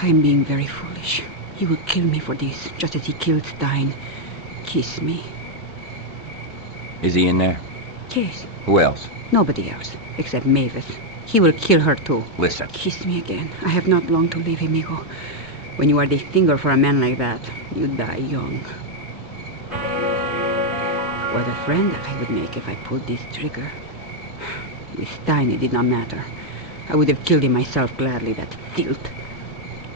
I'm being very foolish. He will kill me for this, just as he killed Stein. Kiss me. Is he in there? Yes. Who else? Nobody else, except Mavis. He will kill her too. Listen. Kiss me again. I have not long to live, Emiko. When you are the finger for a man like that, you die young. What a friend I would make if I pulled this trigger. With Stein it did not matter. I would have killed him myself gladly, that filth.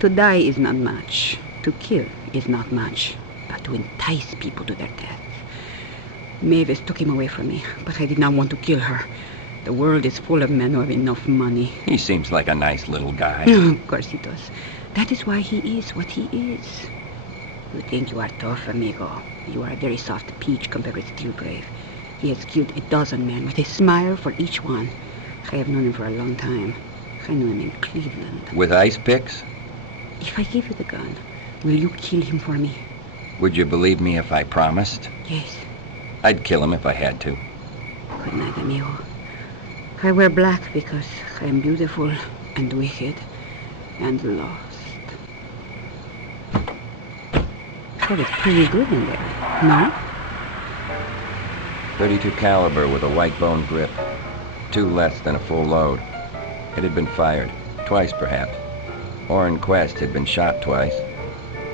To die is not much. To kill is not much. But to entice people to their deaths. Mavis took him away from me, but I did not want to kill her. The world is full of men who have enough money. He seems like a nice little guy. Of course he does. That is why he is what he is. You think you are tough, amigo. You are a very soft peach compared with Steelgrave. He has killed 12 men with a smile for each one. I have known him for a long time. I knew him in Cleveland. With ice picks? If I give you the gun, will you kill him for me? Would you believe me if I promised? Yes. I'd kill him if I had to. Good night, amigo. I wear black because I am beautiful and wicked and lost. That is pretty good in there, no? 32 caliber with a white bone grip. 2 less than a full load. It had been fired. Twice, perhaps. Orrin Quest had been shot twice.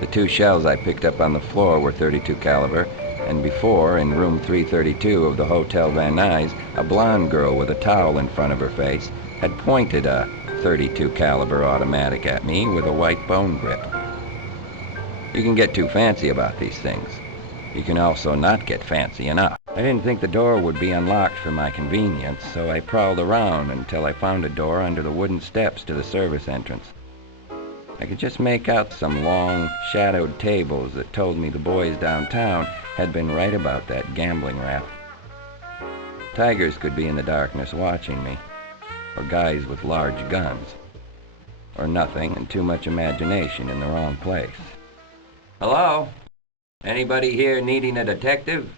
The 2 shells I picked up on the floor were 32 caliber, and before, in room 332 of the Hotel Van Nuys, a blonde girl with a towel in front of her face had pointed a 32 caliber automatic at me with a white bone grip. You can get too fancy about these things. You can also not get fancy enough. I didn't think the door would be unlocked for my convenience, so I prowled around until I found a door under the wooden steps to the service entrance. I could just make out some long, shadowed tables that told me the boys downtown had been right about that gambling rap. Tigers could be in the darkness watching me, or guys with large guns, or nothing and too much imagination in the wrong place. Hello? Anybody here needing a detective?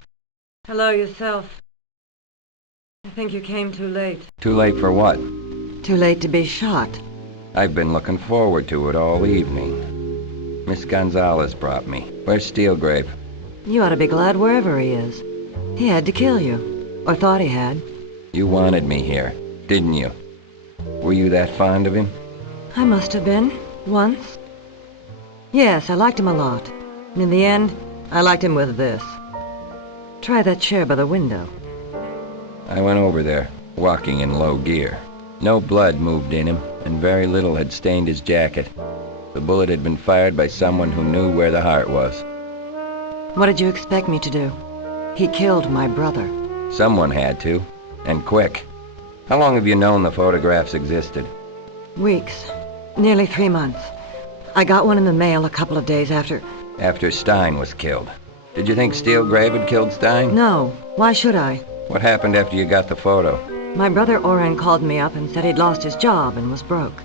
Hello yourself. I think you came too late. Too late for what? Too late to be shot. I've been looking forward to it all evening. Miss Gonzalez brought me. Where's Steelgrave? You ought to be glad wherever he is. He had to kill you. Or thought he had. You wanted me here, didn't you? Were you that fond of him? I must have been. Once. Yes, I liked him a lot. And in the end, I liked him with this. Try that chair by the window. I went over there, walking in low gear. No blood moved in him, and very little had stained his jacket. The bullet had been fired by someone who knew where the heart was. What did you expect me to do? He killed my brother. Someone had to, and quick. How long have you known the photographs existed? Weeks. Nearly 3 months. I got one in the mail a couple of days after... After Stein was killed. Did you think Steelgrave had killed Stein? No. Why should I? What happened after you got the photo? My brother Orrin called me up and said he'd lost his job and was broke.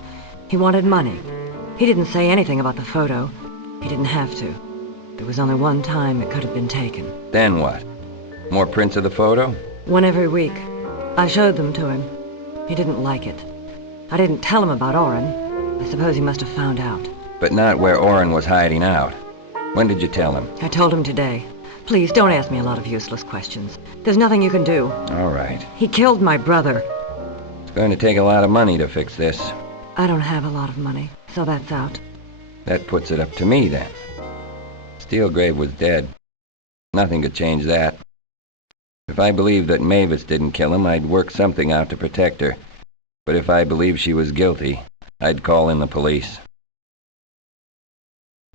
He wanted money. He didn't say anything about the photo. He didn't have to. There was only one time it could have been taken. Then what? More prints of the photo? One every week. I showed them to him. He didn't like it. I didn't tell him about Orrin. I suppose he must have found out. But not where Orrin was hiding out. When did you tell him? I told him today. Please, don't ask me a lot of useless questions. There's nothing you can do. All right. He killed my brother. It's going to take a lot of money to fix this. I don't have a lot of money, so that's out. That puts it up to me, then. Steelgrave was dead. Nothing could change that. If I believed that Mavis didn't kill him, I'd work something out to protect her. But if I believed she was guilty, I'd call in the police.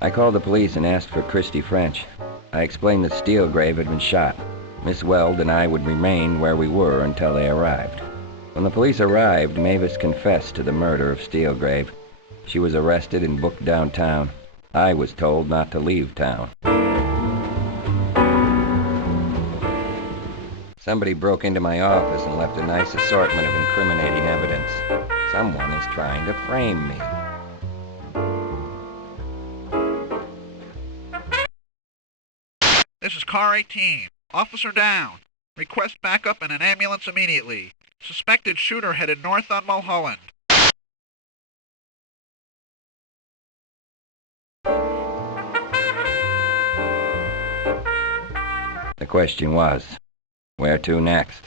I called the police and asked for Christy French. I explained that Steelgrave had been shot. Miss Weld and I would remain where we were until they arrived. When the police arrived, Mavis confessed to the murder of Steelgrave. She was arrested and booked downtown. I was told not to leave town. Somebody broke into my office and left a nice assortment of incriminating evidence. Someone is trying to frame me. This is Car 18. Officer down. Request backup and an ambulance immediately. Suspected shooter headed north on Mulholland. The question was, where to next?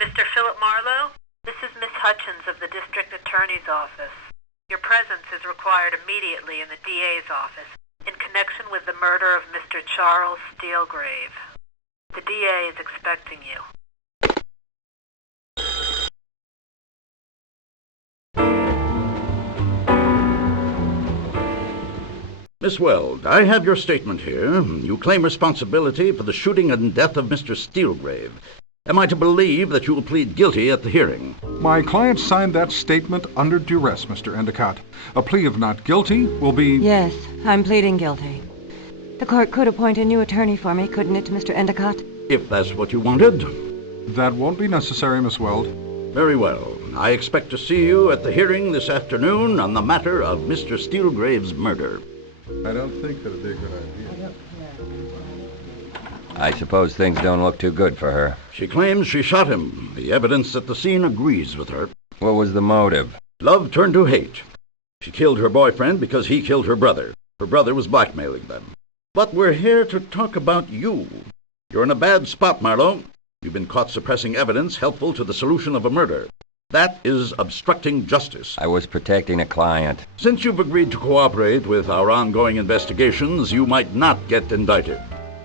Mr. Philip Marlowe, this is Miss Hutchins of the District Attorney's Office. Your presence is required immediately in the DA's office in connection with the murder of Mr. Charles Steelgrave. The DA is expecting you. Miss Weld, I have your statement here. You claim responsibility for the shooting and death of Mr. Steelgrave. Am I to believe that you will plead guilty at the hearing? My client signed that statement under duress, Mr. Endicott. A plea of not guilty will be... Yes, I'm pleading guilty. The court could appoint a new attorney for me, couldn't it, Mr. Endicott? If that's what you wanted. That won't be necessary, Miss Weld. Very well. I expect to see you at the hearing this afternoon on the matter of Mr. Steelgrave's murder. I don't think that'd be a good idea. I suppose things don't look too good for her. She claims she shot him. The evidence at the scene agrees with her. What was the motive? Love turned to hate. She killed her boyfriend because he killed her brother. Her brother was blackmailing them. But we're here to talk about you. You're in a bad spot, Marlo. You've been caught suppressing evidence helpful to the solution of a murder. That is obstructing justice. I was protecting a client. Since you've agreed to cooperate with our ongoing investigations, you might not get indicted.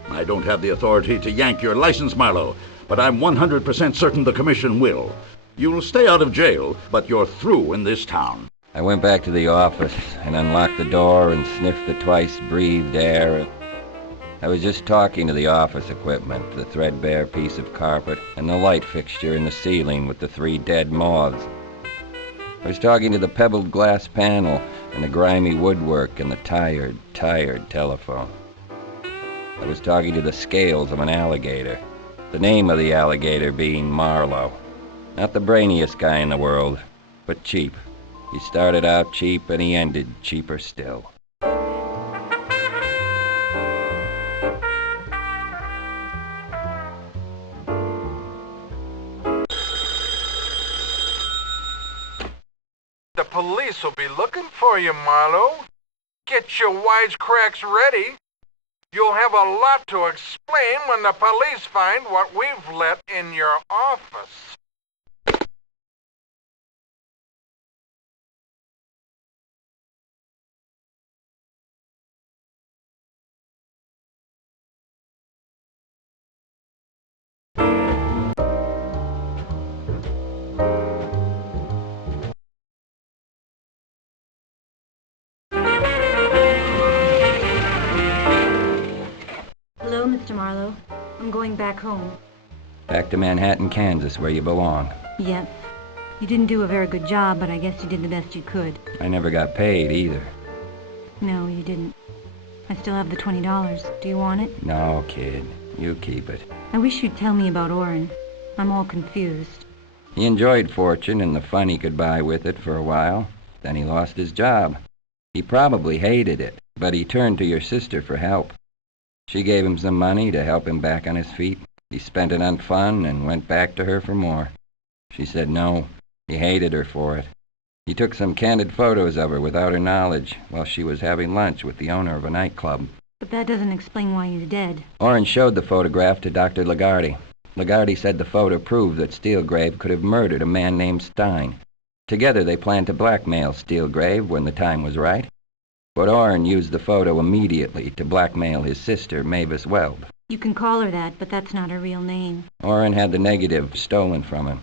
I don't have the authority to yank your license, Marlo, but I'm 100% certain the commission will. You'll stay out of jail, but you're through in this town. I went back to the office and unlocked the door and sniffed the twice-breathed air. I was just talking to the office equipment, the threadbare piece of carpet, and the light fixture in the ceiling with the 3 dead moths. I was talking to the pebbled glass panel and the grimy woodwork and the tired telephone. I was talking to the scales of an alligator, the name of the alligator being Marlo. Not the brainiest guy in the world, but cheap. He started out cheap and he ended cheaper still. The police will be looking for you, Marlo. Get your wisecracks ready. You'll have a lot to explain when the police find what we've let in your office. Hello, Mr. Marlowe. I'm going back home. Back to Manhattan, Kansas, where you belong. Yes. You didn't do a very good job, but I guess you did the best you could. I never got paid either. No, you didn't. I still have the $20. Do you want it? No, kid. You keep it. I wish you'd tell me about Orrin. I'm all confused. He enjoyed fortune and the fun he could buy with it for a while. Then he lost his job. He probably hated it, but he turned to your sister for help. She gave him some money to help him back on his feet. He spent it on fun and went back to her for more. She said no. He hated her for it. He took some candid photos of her without her knowledge while she was having lunch with the owner of a nightclub. But that doesn't explain why he's dead. Orrin showed the photograph to Dr. Lagarde. Lagarde said the photo proved that Steelgrave could have murdered a man named Stein. Together they planned to blackmail Steelgrave when the time was right. But Orrin used the photo immediately to blackmail his sister, Mavis Weld. You can call her that, but that's not her real name. Orrin had the negative stolen from him.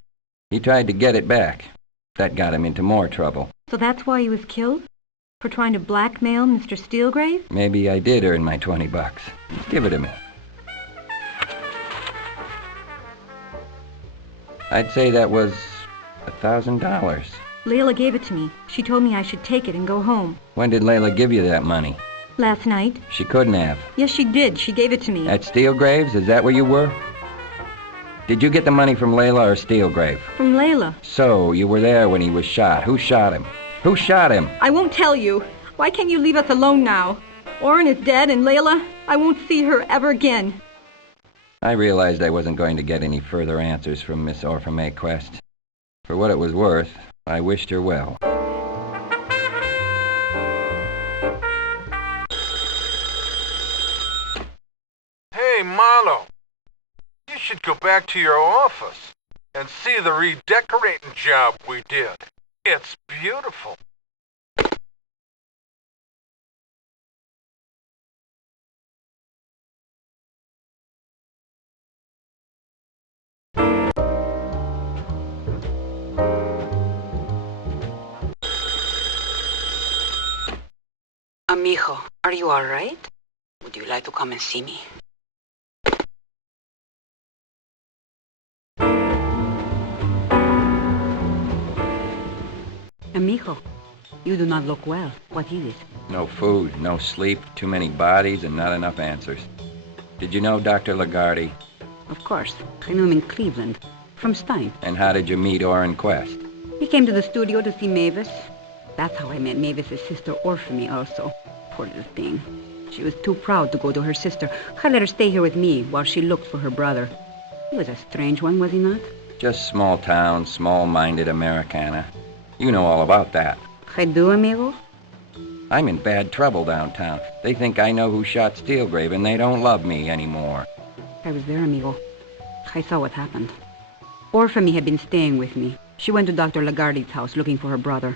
He tried to get it back. That got him into more trouble. So that's why he was killed? For trying to blackmail Mr. Steelgrave? Maybe I did earn my $20. Give it to me. I'd say that was $1,000. Layla gave it to me. She told me I should take it and go home. When did Layla give you that money? Last night? She couldn't have. Yes, she did. She gave it to me. At Steelgrave's? Is that where you were? Did you get the money from Layla or Steelgrave? From Layla. So, you were there when he was shot. Who shot him? Who shot him? I won't tell you. Why can't you leave us alone now? Orrin is dead, and Layla, I won't see her ever again. I realized I wasn't going to get any further answers from Miss Orpha Quest. For what it was worth, I wished her well. Hey, Marlo. You should go back to your office and see the redecorating job we did. It's beautiful. Amigo, are you all right? Would you like to come and see me? Amigo, you do not look well. What is it? No food, no sleep, too many bodies, and not enough answers. Did you know Dr. Lagarde? Of course. I knew him in Cleveland. From Stein. And how did you meet Orrin Quest? He came to the studio to see Mavis. That's how I met Mavis's sister Orpha also. Poor little thing. She was too proud to go to her sister. I let her stay here with me while she looked for her brother. He was a strange one, was he not? Just small town, small-minded Americana. You know all about that. I do, amigo? I'm in bad trouble downtown. They think I know who shot Steelgrave, and they don't love me anymore. I was there, amigo. I saw what happened. Orpha had been staying with me. She went to Dr. Lagarde's house looking for her brother.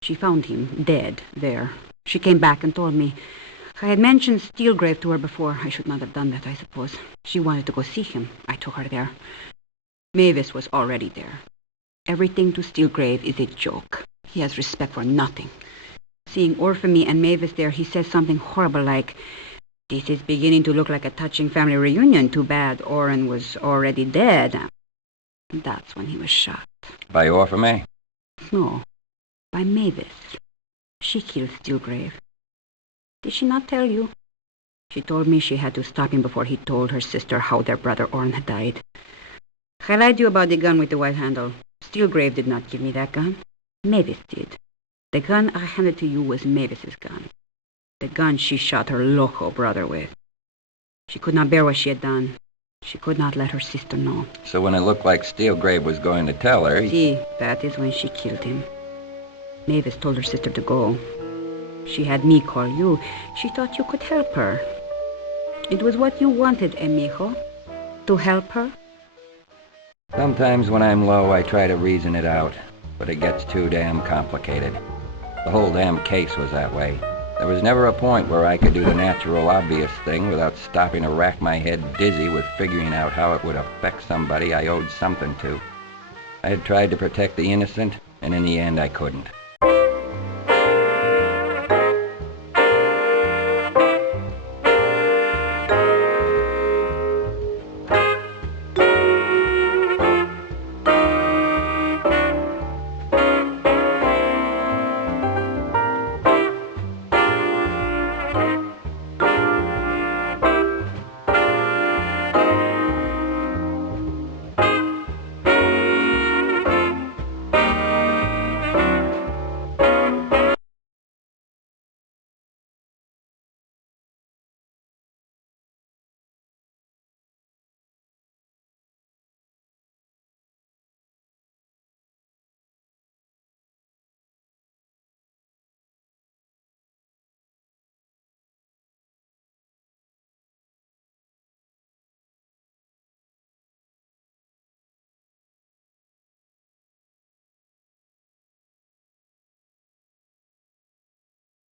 She found him dead there. She came back and told me. I had mentioned Steelgrave to her before. I should not have done that, I suppose. She wanted to go see him. I took her there. Mavis was already there. Everything to Steelgrave is a joke. He has respect for nothing. Seeing Orpha and Mavis there, he says something horrible like, "This is beginning to look like a touching family reunion. Too bad Orrin was already dead." That's when he was shot. By Orpha? No, by Mavis. She killed Steelgrave. Did she not tell you? She told me she had to stop him before he told her sister how their brother Orrin had died. I lied to you about the gun with the white handle. Steelgrave did not give me that gun. Mavis did. The gun I handed to you was Mavis's gun. The gun she shot her loco brother with. She could not bear what she had done. She could not let her sister know. So when it looked like Steelgrave was going to tell her... See, that is when she killed him. Mavis told her sister to go. She had me call you. She thought you could help her. It was what you wanted, Emiko. To help her. Sometimes when I'm low, I try to reason it out, but it gets too damn complicated. The whole damn case was that way. There was never a point where I could do the natural, obvious thing without stopping to rack my head dizzy with figuring out how it would affect somebody I owed something to. I had tried to protect the innocent, and in the end I couldn't.